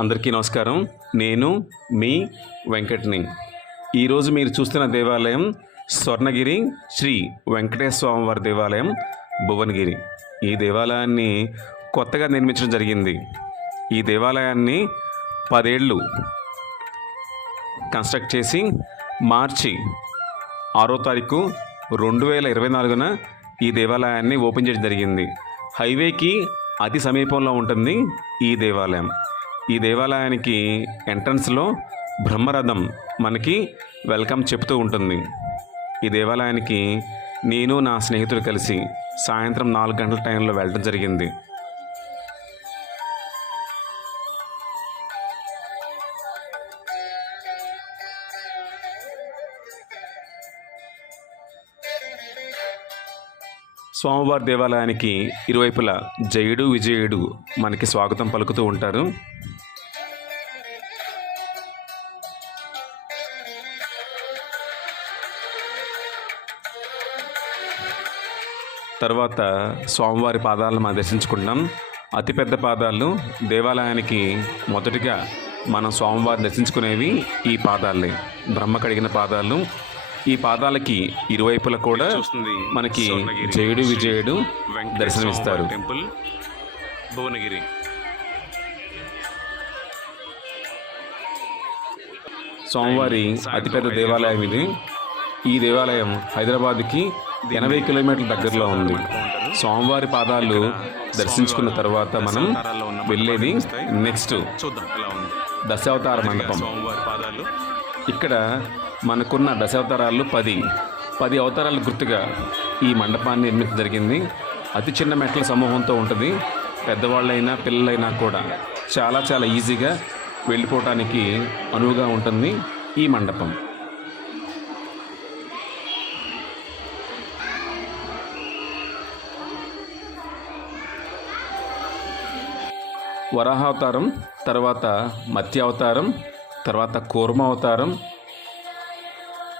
అందరికీ నమస్కారం. నేను మీ వెంకట్ని. ఈరోజు మీరు చూస్తున్న దేవాలయం స్వర్ణగిరి శ్రీ వెంకటేశ్వర స్వామివారి దేవాలయం, భువనగిరి. ఈ దేవాలయాన్ని కొత్తగా నిర్మించడం జరిగింది. ఈ దేవాలయాన్ని 10 ఏళ్ళు కన్స్ట్రక్ట్ చేసి మార్చి 6వ తారీఖు 2024న ఈ దేవాలయాన్ని ఓపెన్ చేయడం జరిగింది. హైవేకి అతి సమీపంలో ఉంటుంది ఈ దేవాలయం. ఈ దేవాలయానికి ఎంట్రన్స్లో బ్రహ్మరథం మనకి వెల్కమ్ చెప్తూ ఉంటుంది. ఈ దేవాలయానికి నేను నా స్నేహితుడు కలిసి సాయంత్రం 4 గంటల టైంలో వెళ్ళడం జరిగింది. స్వామివారి దేవాలయానికి ఇరువైపులా జయుడు విజయుడు మనకి స్వాగతం పలుకుతూ ఉంటారు. తర్వాత స్వామివారి పాదాలను మనం దర్శించుకుంటాం. అతిపెద్ద పాదాలు దేవాలయానికి మొదటిగా మనం స్వామివారిని దర్శించుకునేవి ఈ పాదాలే, బ్రహ్మ కడిగిన పాదాలు. ఈ పాదాలకి ఇరువైపులా కూడా మనకి జయుడు విజయుడు దర్శనమిస్తారు. టెంపుల్ భువనగిరి. స్వామివారి అతిపెద్ద దేవాలయం ఇది. ఈ దేవాలయం హైదరాబాద్కి 80 కిలోమీటర్ల దగ్గరలో ఉంది. స్వామివారి పాదాలు దర్శించుకున్న తర్వాత మనం వెళ్ళేది నెక్స్ట్ దశావతార మండపం. ఇక్కడ మనకున్న దశావతారాలు 10 అవతారాల గుర్తుగా ఈ మండపాన్ని నిర్మించడం జరిగింది. అతి చిన్న మెట్ల సమూహంతో ఉంటుంది. పెద్దవాళ్ళైనా పిల్లలైనా కూడా చాలా ఈజీగా వెళ్ళిపోవటానికి అనువుగా ఉంటుంది ఈ మండపం. వరాహావతారం, తర్వాత మత్స్య అవతారం, తర్వాత కూర్మ అవతారం,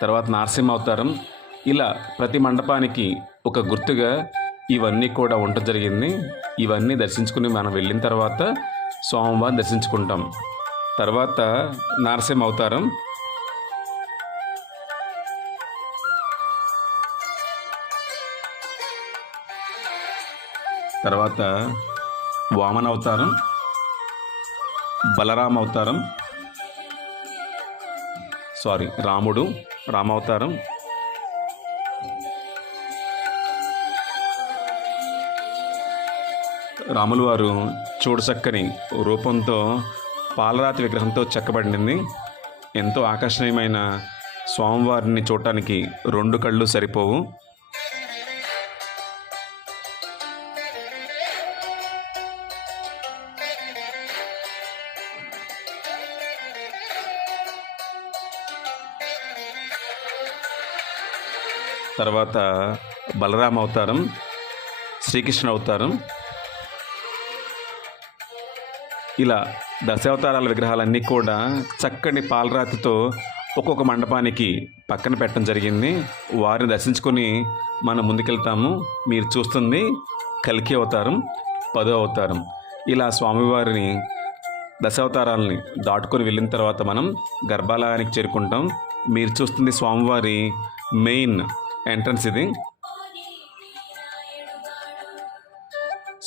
తర్వాత నరసింహ అవతారం. ఇలా ప్రతి మండపానికి ఒక గుర్తుగా ఇవన్నీ కూడా ఉండటం జరిగింది. ఇవన్నీ దర్శించుకుని మనం వెళ్ళిన తర్వాత స్వామివారిని దర్శించుకుంటాం. తర్వాత నరసింహ అవతారం, తర్వాత వామన అవతారం, బలరామ అవతారం, రామావతారం, రాములు వారు చూడచక్కని రూపంతో పాలరాతి విగ్రహంతో చెక్కబడింది. ఎంతో ఆకర్షణీయమైన స్వామివారిని చూడటానికి 2 కళ్ళు సరిపోవు. తర్వాత బలరామ అవతారం, శ్రీకృష్ణ అవతారం. ఇలా దశావతారాల విగ్రహాలన్నీ కూడా చక్కని పాలరాతితో ఒక్కొక్క మండపానికి పక్కన పెట్టడం జరిగింది. వారిని దర్శించుకొని మనం ముందుకెళ్తాము. మీరు చూస్తుంది కల్కి అవతారం, 10వ అవతారం. ఇలా స్వామివారిని దశావతారాలని దాటుకొని వెళ్ళిన తర్వాత మనం గర్భాలయానికి చేరుకుంటాం. మీరు చూస్తుంది స్వామివారి మెయిన్ ఎంట్రన్స్ ఇది.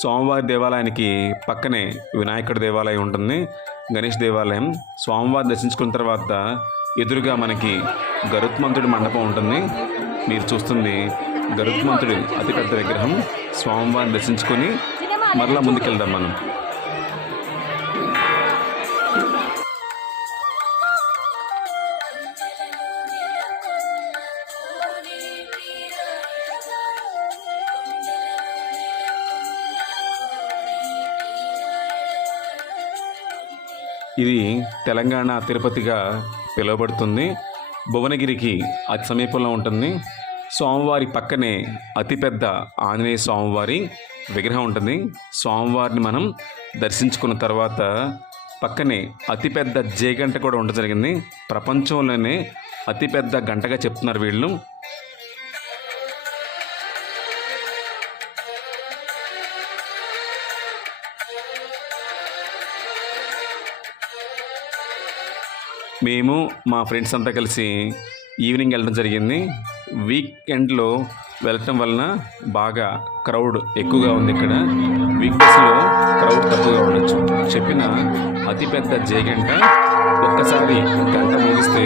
స్వామివారి దేవాలయానికి పక్కనే వినాయకుడి దేవాలయం ఉంటుంది, గణేష్ దేవాలయం. స్వామివారిని దర్శించుకున్న తర్వాత ఎదురుగా మనకి గరుత్మంతుడి మండపం ఉంటుంది. మీరు చూస్తుంది గరుత్మంతుడి అతిపెద్ద విగ్రహం. స్వామివారిని దర్శించుకొని మరలా ముందుకెళ్దాం మనం. ఇది తెలంగాణ తిరుపతిగా పిలువబడుతుంది. భువనగిరికి అతి సమీపంలో ఉంటుంది. స్వామివారి పక్కనే అతిపెద్ద ఆంజనేయ స్వామివారి విగ్రహం ఉంటుంది. స్వామివారిని మనం దర్శించుకున్న తర్వాత పక్కనే అతిపెద్ద జేగంట కూడా ఉండడం జరిగింది. ప్రపంచంలోనే అతిపెద్ద గంటగా చెప్తున్నారు వీళ్ళు. మేము మా ఫ్రెండ్స్ అంతా కలిసి ఈవినింగ్ వెళ్ళడం జరిగింది. వీకెండ్లో వెళ్ళటం వలన బాగా క్రౌడ్ ఎక్కువగా ఉంది. ఇక్కడ వీక్ డేస్లో క్రౌడ్ తక్కువగా ఉండొచ్చు. చెప్పిన అతిపెద్ద జయగంట ఒక్కసారి గంట మోగిస్తే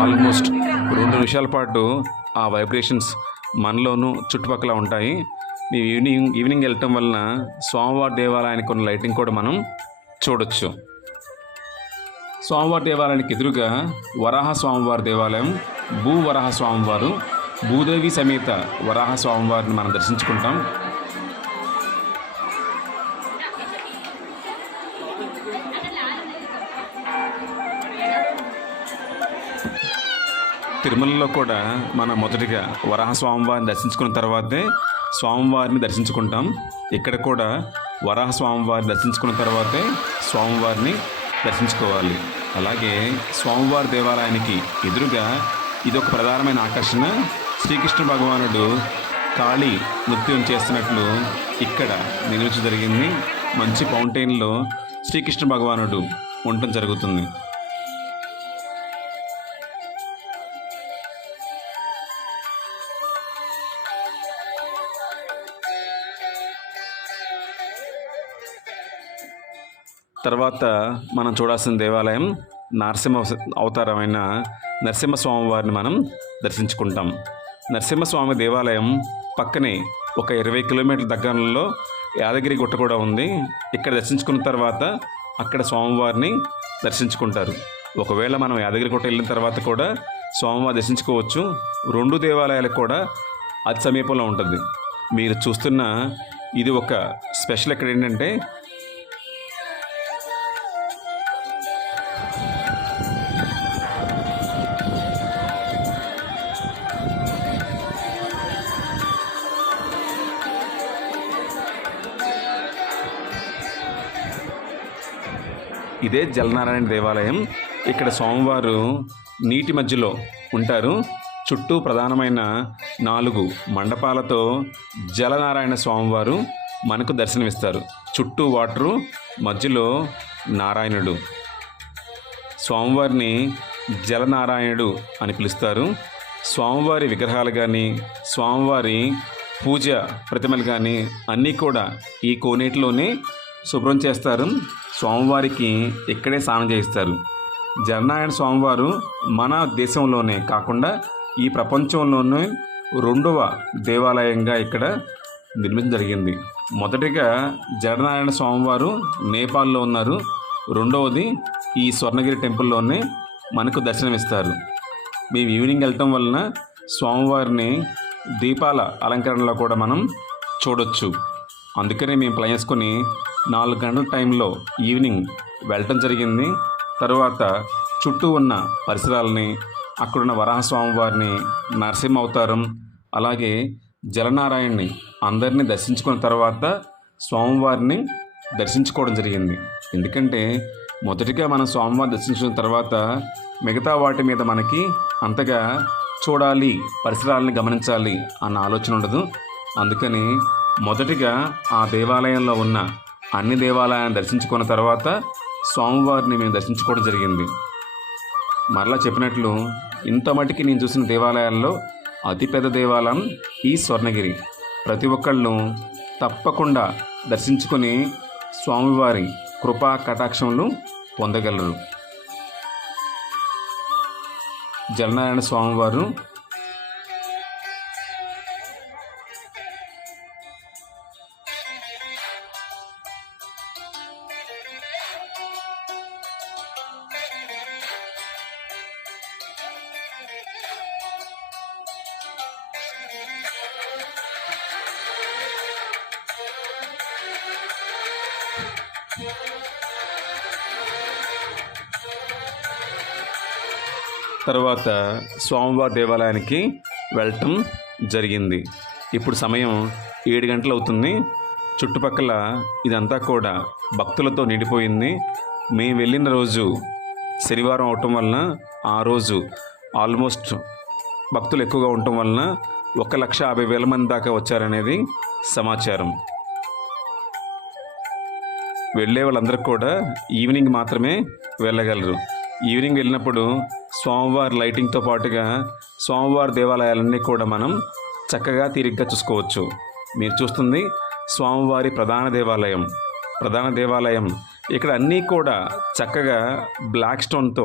ఆల్మోస్ట్ 2 నిమిషాల పాటు ఆ వైబ్రేషన్స్ మనలోనూ చుట్టుపక్కల ఉంటాయి. మేము ఈవినింగ్ వెళ్ళటం వలన స్వామివారి దేవాలయానికి ఉన్న లైటింగ్ కూడా మనం చూడొచ్చు. స్వామివారి దేవాలయానికి ఎదురుగా వరాహ స్వామివారి దేవాలయం, భూవరాహ స్వామివారు, భూదేవి సమేత వరాహ స్వామివారిని మనం దర్శించుకుంటాం. తిరుమలలో కూడా మనం మొదటిగా వరాహ స్వామివారిని దర్శించుకున్న తర్వాతే స్వామివారిని దర్శించుకుంటాం. ఇక్కడ కూడా వరాహ స్వామివారిని దర్శించుకున్న తర్వాతే స్వామివారిని దర్శించుకోవాలి. అలాగే స్వామివారి దేవాలయానికి ఎదురుగా ఇదొక ప్రధానమైన ఆకర్షణ. శ్రీకృష్ణ భగవానుడు కాళీ నృత్యం చేస్తున్నట్లు ఇక్కడ నిర్మించడం జరిగింది. మంచి ఫౌంటైన్లో శ్రీకృష్ణ భగవానుడు ఉండటం జరుగుతుంది. తర్వాత మనం చూడాల్సిన దేవాలయం నరసింహ అవతారమైన నరసింహస్వామి వారిని మనం దర్శించుకుంటాం. నరసింహస్వామి దేవాలయం పక్కనే ఒక 20 కిలోమీటర్ల దగ్గరలో యాదగిరి గుట్ట కూడా ఉంది. ఇక్కడ దర్శించుకున్న తర్వాత అక్కడ స్వామివారిని దర్శించుకుంటారు. ఒకవేళ మనం యాదగిరి గుట్ట వెళ్ళిన తర్వాత కూడా స్వామివారి దర్శించుకోవచ్చు. 2 దేవాలయాలకు కూడా అతి సమీపంలో ఉంటుంది. మీరు చూస్తున్న ఇది ఒక స్పెషల్. ఇక్కడ ఏంటంటే ఇదే జలనారాయణ దేవాలయం. ఇక్కడ స్వామివారు నీటి మధ్యలో ఉంటారు. చుట్టూ ప్రధానమైన 4 మండపాలతో జలనారాయణ స్వామివారు మనకు దర్శనమిస్తారు. చుట్టూ వాటరు, మధ్యలో నారాయణుడు. స్వామివారిని జలనారాయణుడు అని పిలుస్తారు. స్వామివారి విగ్రహాలు కానీ, స్వామివారి పూజ ప్రతిమలు కానీ అన్నీ కూడా ఈ కోనేటిలోనే శుభ్రం చేస్తారు. స్వామివారికి ఇక్కడే స్నానం చేయిస్తారు. జలనారాయణ స్వామివారు మన దేశంలోనే కాకుండా ఈ ప్రపంచంలోనే 2వ దేవాలయంగా ఇక్కడ నిర్మించడం జరిగింది. మొదటిగా జలనారాయణ స్వామివారు నేపాల్లో ఉన్నారు. 2వది ఈ స్వర్ణగిరి టెంపుల్లోనే మనకు దర్శనమిస్తారు. మేము ఈవినింగ్ వెళ్ళటం వలన స్వామివారిని దీపాల అలంకరణలో కూడా మనం చూడొచ్చు. అందుకనే మేము ప్లాన్ చేసుకొని 4 గంటల టైంలో ఈవినింగ్ వెళ్ళటం జరిగింది. తర్వాత చుట్టూ ఉన్న పరిసరాలని, అక్కడున్న వరాహస్వామి వారిని, నరసింహ అవతారం, అలాగే జలనారాయణ్ణి అందరినీ దర్శించుకున్న తర్వాత స్వామివారిని దర్శించుకోవడం జరిగింది. ఎందుకంటే మొదటిగా మనం స్వామివారిని దర్శించిన తర్వాత మిగతా వాటి మీద మనకి అంతగా చూడాలి, పరిసరాలని గమనించాలి అన్న ఆలోచన ఉండదు. అందుకని మొదటిగా ఆ దేవాలయంలో ఉన్న అన్ని దేవాలయాన్ని దర్శించుకున్న తర్వాత స్వామివారిని మేము దర్శించుకోవడం జరిగింది. మరలా చెప్పినట్లు ఇంత మటుకి నేను చూసిన దేవాలయాల్లో అతిపెద్ద దేవాలయం ఈ స్వర్ణగిరి. ప్రతి ఒక్కళ్ళు తప్పకుండా దర్శించుకొని స్వామివారి కృపా కటాక్షములు పొందగలరు. జలనారాయణ స్వామివారు తర్వాత స్వామివారి దేవాలయానికి వెళ్ళటం జరిగింది. ఇప్పుడు సమయం 7 గంటలు అవుతుంది. చుట్టుపక్కల ఇదంతా కూడా భక్తులతో నిండిపోయింది. మేము వెళ్ళిన రోజు శనివారం అవటం వలన ఆ రోజు ఆల్మోస్ట్ భక్తులు ఎక్కువగా ఉండటం వలన 1,50,000 మంది దాకా వచ్చారనేది సమాచారం. వెళ్ళే వాళ్ళందరూ కూడా ఈవినింగ్ మాత్రమే వెళ్ళగలరు. ఈవినింగ్ వెళ్ళినప్పుడు స్వామివారి లైటింగ్తో పాటుగా స్వామివారి దేవాలయాలన్నీ కూడా మనం చక్కగా తీరిగ్గా చూసుకోవచ్చు. మీరు చూస్తుంది స్వామివారి ప్రధాన దేవాలయం ఇక్కడ అన్నీ కూడా చక్కగా బ్లాక్ స్టోన్తో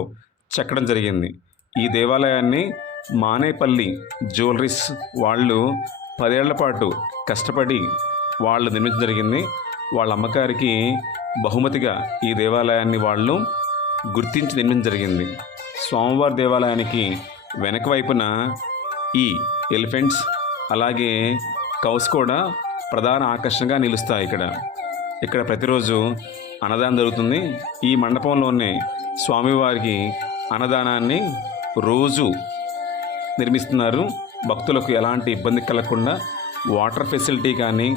చెక్కడం జరిగింది. ఈ దేవాలయాన్ని మానేపల్లి జ్యువెలరీస్ వాళ్ళు 10 ఏళ్ల పాటు కష్టపడి వాళ్ళు నిర్మించడం జరిగింది. వాళ్ళ అమ్మగారికి బహుమతిగా ఈ దేవాలయాన్ని వాళ్ళు గుర్తించి నిర్మించడం జరిగింది. స్వామివారి దేవాలయానికి వెనక వైపున ఈ ఎలిఫెంట్స్ అలాగే కౌస్ కూడా ప్రధాన ఆకర్షణగా నిలుస్తాయి. ఇక్కడ ప్రతిరోజు అన్నదానం జరుగుతుంది. ఈ మండపంలోనే స్వామివారికి అన్నదానాన్ని రోజు నిర్మిస్తున్నారు. భక్తులకు ఎలాంటి ఇబ్బంది కలగకుండా వాటర్ ఫెసిలిటీ కానీ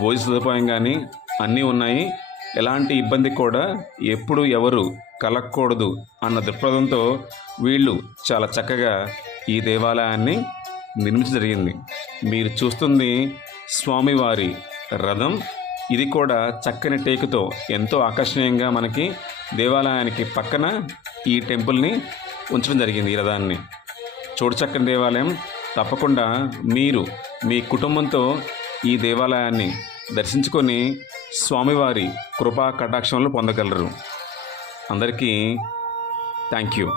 భోజన సదుపాయం కానీ అన్నీ ఉన్నాయి. ఎలాంటి ఇబ్బంది కూడా ఎప్పుడు ఎవరు కలగకూడదు అన్న దృక్పథంతో వీళ్ళు చాలా చక్కగా ఈ దేవాలయాన్ని నిర్మించడం జరిగింది. మీరు చూస్తుంది స్వామివారి రథం. ఇది కూడా చక్కని టేకుతో ఎంతో ఆకర్షణీయంగా మనకి దేవాలయానికి పక్కన ఈ టెంపుల్ని ఉంచడం జరిగింది. ఈ రథాన్ని చూడచక్కని దేవాలయం. తప్పకుండా మీరు మీ కుటుంబంతో ఈ దేవాలయాన్ని దర్శించుకొని స్వామివారి కృపా కటాక్షంలో పొందగలరు. అందరికీ థ్యాంక్ యూ.